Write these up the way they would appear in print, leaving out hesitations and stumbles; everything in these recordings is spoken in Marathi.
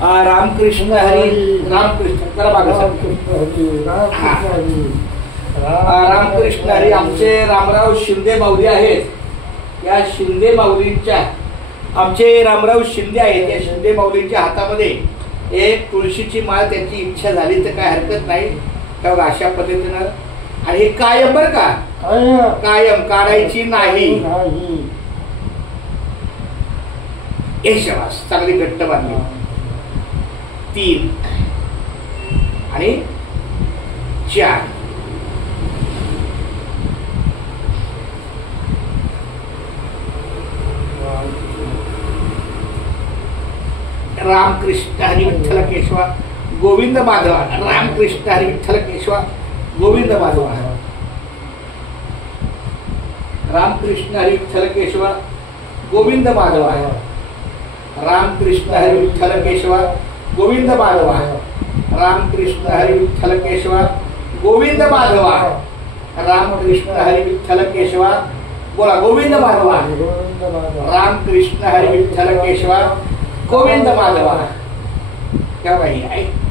रामकृष्ण हरी रामकृष्ण जरा मागे रामकृष्ण हरी आमचे रामराव शिंदे माऊली आहेत. या शिंदे माऊलींच्या आमचे रामराव शिंदे आहेत. या शिंदे माऊलींच्या हातामध्ये एक तुळशीची माळ त्यांची इच्छा झाली तर काय हरकत नाही. तेव्हा अशा पद्धतीनं आणि हे कायम बर का कायम काढायची नाही. एक शवास चांगली घट्ट बांधली 3 आणि 4 रामकृष्ण हरी विठ्ठल केशवा गोविंद माधवा. रामकृष्ण हरी विठ्ठल केशवा गोविंद माधवा. रामकृष्ण हरी विठ्ठल केशवा गोविंद माधवा. रामकृष्ण हरी विठ्ठल केशवा गोविंद माधवा. रामकृष्ण हरी विठ्ठल केशवा गोविंद माधवा. रामकृष्ण हरी विठ्ठल केशवा बोला गोविंद माधवा. रामकृष्ण हरी विठ्ठल केशवा गोविंद माधवा. क्या बाई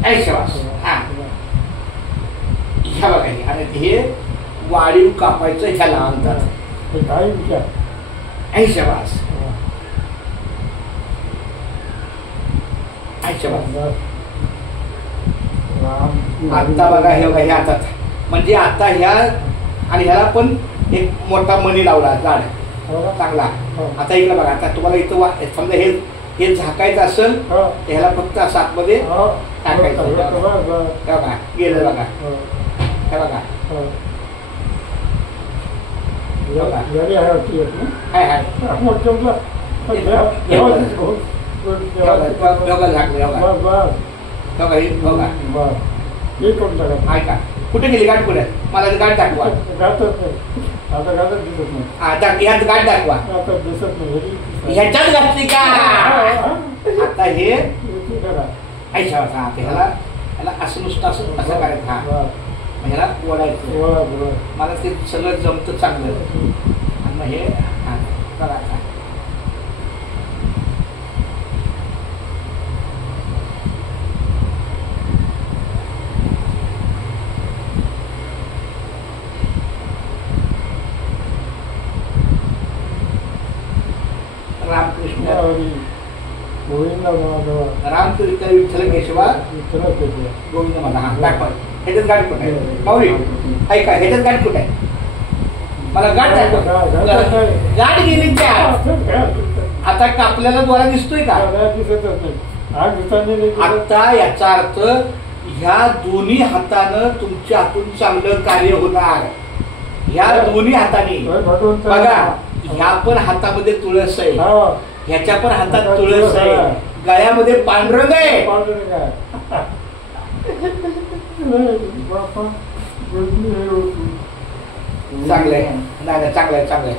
ऐशवास हा ह्या बघा आणि हे वाढीव कापायचं ह्याला आणतात ऐशवास ऐशवास. आता बघा हे बघा ह्या हातात म्हणजे आता ह्या आणि ह्याला पण एक मोठा मणी लावला झाड चांगला. आता इकडे बघा आता तुम्हाला इथं समजा हे झाकायचं असेल ह्याला फक्त असं आतमध्ये टाकायचं. बघा गेलं बघा हे बघा ऐका कुठे गेली गाठ कुठे मला गाठ दाखवा. यात गाठ दाखवा ह्याच्यात घातली का. आता हे ऐसा ह्याला असं नुसतं असं असं करायचं. हा ह्याला ओढायचं मला ते सगळं जमतं चांगलं आणि मग हे बघा रामकृष्ण गोविंद माधव. रामकृष्ण विठ्ठल केशवा गोविंद माधव. हा दाखवा ह्याच्यात गाठ कुठे आहे माऊली ऐका ह्याच्यात गाठ कुठे आहे मला गाठ दाखवा. गाठ गेली त्या आता कापल्याला द्वारा दिसतोय का. आता याचा अर्थ ह्या दोन्ही हातानं तुमच्या हातून चांगलं कार्य होणार. ह्या दोन्ही हाताने बघा ह्या पण हातामध्ये तुळस आहे ह्याच्या पण हातात तुळस आहे गळ्यामध्ये पांढरंग आहे. चांगलंय नाही चांगलंय चांगलंय